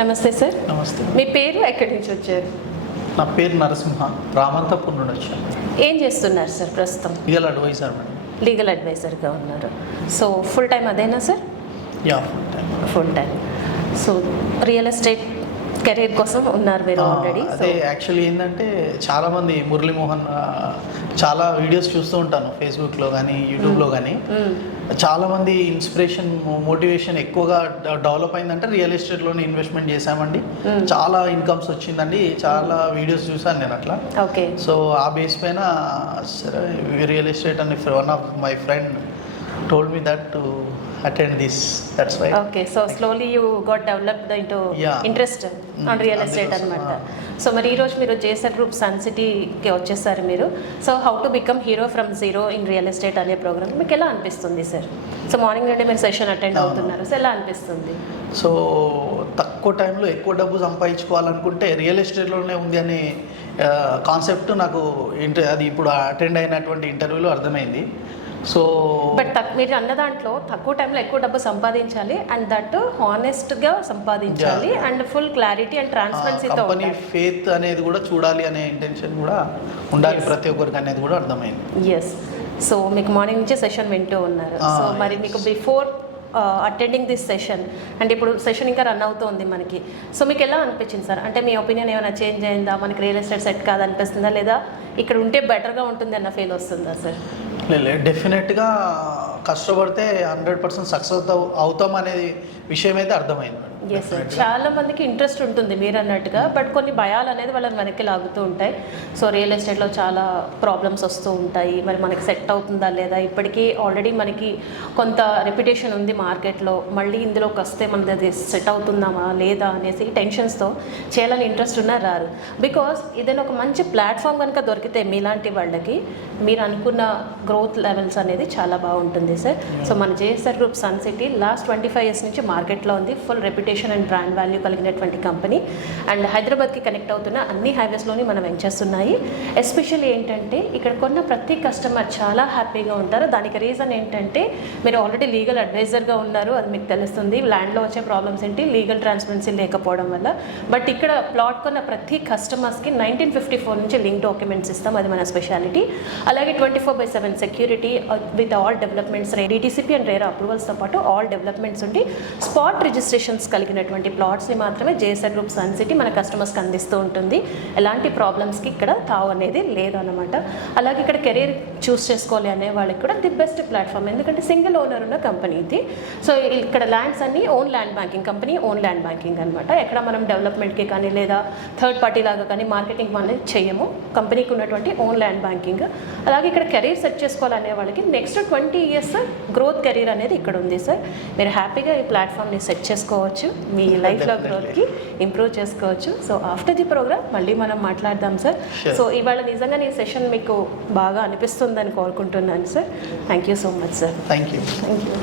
నమస్తే సార్. నమస్తే. మీ పేరు ఎక్కడి నుంచి వచ్చారు? నా పేరు నరసింహ, రామంతపూర్ నుండి వచ్చాను. ఏం చేస్తున్నారు సార్ ప్రస్తుతం? Legal adviser madam. లీగల్ అడ్వైజర్గా ఉన్నారు. సో ఫుల్ టైం అదేనా sir? Yeah, full time. Full time. So real estate career కోసం ఉన్నారు మీరు ఆల్రెడీ. అదే యాక్చువల్లీ ఏంటంటే చాలామంది మురళీమోహన్ చాలా వీడియోస్ చూస్తూ ఉంటాను ఫేస్బుక్లో కానీ యూట్యూబ్లో కానీ. చాలామంది ఇన్స్పిరేషన్ మోటివేషన్ ఎక్కువగా డెవలప్ అయిందంటే రియల్ ఎస్టేట్లోనే ఇన్వెస్ట్మెంట్ చేశామండి, చాలా ఇన్కమ్స్ వచ్చిందండి, చాలా వీడియోస్ చూసాను నేను అట్లా. ఓకే. సో ఆ బేస్ పైన రియల్ ఎస్టేట్ అని one of my friend told me that to attend this, that's why. Okay, so slowly you got developed into interest on real estate అన్నమాట. సో మరి ఈరోజు మీరు జేసర్ గ్రూప్ సన్ సిటీకి వచ్చేసారు మీరు. So how to become hero from zero in real estate అనే programme మీకు ఎలా అనిపిస్తుంది సార్? సో మార్నింగ్ నుండి మీరు సెషన్ అటెండ్ అవుతున్నారు, సో ఎలా అనిపిస్తుంది? సో తక్కువ టైంలో ఎక్కువ డబ్బు సంపాదించుకోవాలనుకుంటే రియల్ ఎస్టేట్లోనే ఉంది అనే కాన్సెప్ట్ నాకు అది ఇప్పుడు అటెండ్ అయినటువంటి ఇంటర్వ్యూలో అర్థమైంది. సో బట్ మీరు అన్న దాంట్లో తక్కువ టైంలో ఎక్కువ డబ్బు సంపాదించాలి అండ్ దట్ హానెస్ట్గా సంపాదించాలి అండ్ ఫుల్ క్లారిటీ అండ్ ట్రాన్స్పరెన్సీతో కంపెనీ ఫేత్ అనేది కూడా చూడాలి అనే ఇంటెన్షన్ కూడా ఉండాలి ప్రతి ఒక్కరికి అనేది కూడా అర్థమైంది. ఎస్. సో మీకు మార్నింగ్ నుంచి సెషన్ వింటూ ఉన్నారు. సో మరి మీకు బిఫోర్ అటెండింగ్ దిస్ సెషన్ అంటే ఇప్పుడు సెషన్ ఇంకా రన్ అవుతుంది మనకి. సో మీకు ఎలా అనిపించింది సార్? అంటే మీ ఒపీనియన్ ఏమైనా చేంజ్ అయిందా? మనకి రియల్ ఎస్టేట్ సెట్ కాదనిపిస్తుందా, లేదా ఇక్కడ ఉంటే బెటర్గా ఉంటుంది అన్న ఫీల్ వస్తుందా సార్? లేదు, డెఫినెట్గా కష్టపడితే 100% సక్సెస్ అవుతాం అనేది విషయం అయితే అర్థమైంది. Yes sir. చాలా మందికి ఇంట్రెస్ట్ ఉంటుంది మీరు అన్నట్టుగా, బట్ కొన్ని భయాలు అనేది వాళ్ళని వెనక్కి లాగుతూ ఉంటాయి. సో రియల్ ఎస్టేట్లో చాలా ప్రాబ్లమ్స్ వస్తూ ఉంటాయి. మరి మనకి సెట్ అవుతుందా లేదా, ఇప్పటికీ ఆల్రెడీ మనకి కొంత రెప్యుటేషన్ ఉంది మార్కెట్లో, మళ్ళీ ఇందులోకి వస్తే మనది అది సెట్ అవుతుందామా లేదా అనేసి టెన్షన్స్తో చేయాలని ఇంట్రెస్ట్ ఉన్నా రారు. బికాస్ ఏదైనా ఒక మంచి ప్లాట్ఫామ్ కనుక దొరికితే మీలాంటి వాళ్ళకి మీరు అనుకున్న గ్రోత్ లెవెల్స్ అనేది చాలా బాగుంటుంది సార్. సో మన JSR group sun city last 25 years నుంచి మార్కెట్లో ఉంది. Full reputation and brand value కలిగినటువంటి కంపెనీ. అండ్ హైదరాబాద్కి కనెక్ట్ అవుతున్న అన్ని హైవేస్లోని మనం వెంచర్స్ ఉన్నాయి. ఎస్పెషల్లీ ఏంటంటే ఇక్కడ కొన్న ప్రతి కస్టమర్ చాలా హ్యాపీగా ఉంటారు. దానికి రీజన్ ఏంటంటే మీరు ఆల్రెడీ లీగల్ అడ్వైజర్గా ఉన్నారు, అది మీకు తెలుస్తుంది. ల్యాండ్లో వచ్చే ప్రాబ్లమ్స్ ఏంటి, లీగల్ ట్రాన్స్పరెన్సీ లేకపోవడం వల్ల. బట్ ఇక్కడ ప్లాట్ కొన్న ప్రతి కస్టమర్స్కి 1954 నుంచి లింక్ డాక్యుమెంట్స్ ఇస్తాం, అది మన స్పెషాలిటీ. అలాగే 24/7 security with all developments, DTCP and RERA అప్రూవల్స్తో పాటు ఆల్ డెవలప్మెంట్స్ ఉండి స్పాట్ రిజిస్ట్రేషన్స్ కలిగినటువంటి ప్లాట్స్ని మాత్రమే జేఎస్ఆర్ గ్రూప్ సన్ సిటీ మన కస్టమర్స్కి అందిస్తూ ఉంటుంది. ఎలాంటి ప్రాబ్లమ్స్కి ఇక్కడ తావు అనేది లేదన్నమాట. అలాగే ఇక్కడ కెరీర్ చూస్ చేసుకోవాలి అనే వాళ్ళకి కూడా ది బెస్ట్ ప్లాట్ఫామ్, ఎందుకంటే సింగిల్ ఓనర్ ఉన్న కంపెనీ ఇది. సో ఇక్కడ ల్యాండ్స్ అన్ని own land banking company, own land banking అనమాట. ఎక్కడ మనం డెవలప్మెంట్కి కానీ లేదా థర్డ్ పార్టీ లాగా కానీ మార్కెటింగ్ అనేది చేయము, కంపెనీకి ఉన్నటువంటి ఓన్ ల్యాండ్ బ్యాంకింగ్. అలాగే ఇక్కడ కెరీర్ సెట్ చేసుకోవాలనే వాళ్ళకి నెక్స్ట్ 20 years గ్రోత్ కెరీర్ అనేది ఇక్కడ ఉంది సార్. మీరు హ్యాపీగా ఈ ప్లాట్ఫామ్ని సెట్ చేసుకోవచ్చు, మీ లైఫ్లో గ్రోత్కి ఇంప్రూవ్ చేసుకోవచ్చు. సో ఆఫ్టర్ ది ప్రోగ్రామ్ మళ్ళీ మనం మాట్లాడదాం సార్. సో ఇవాళ నిజంగా ఈ సెషన్ మీకు బాగా అనిపిస్తుందని కోరుకుంటున్నాను sir. Thank you so much sir. Thank you. Thank you.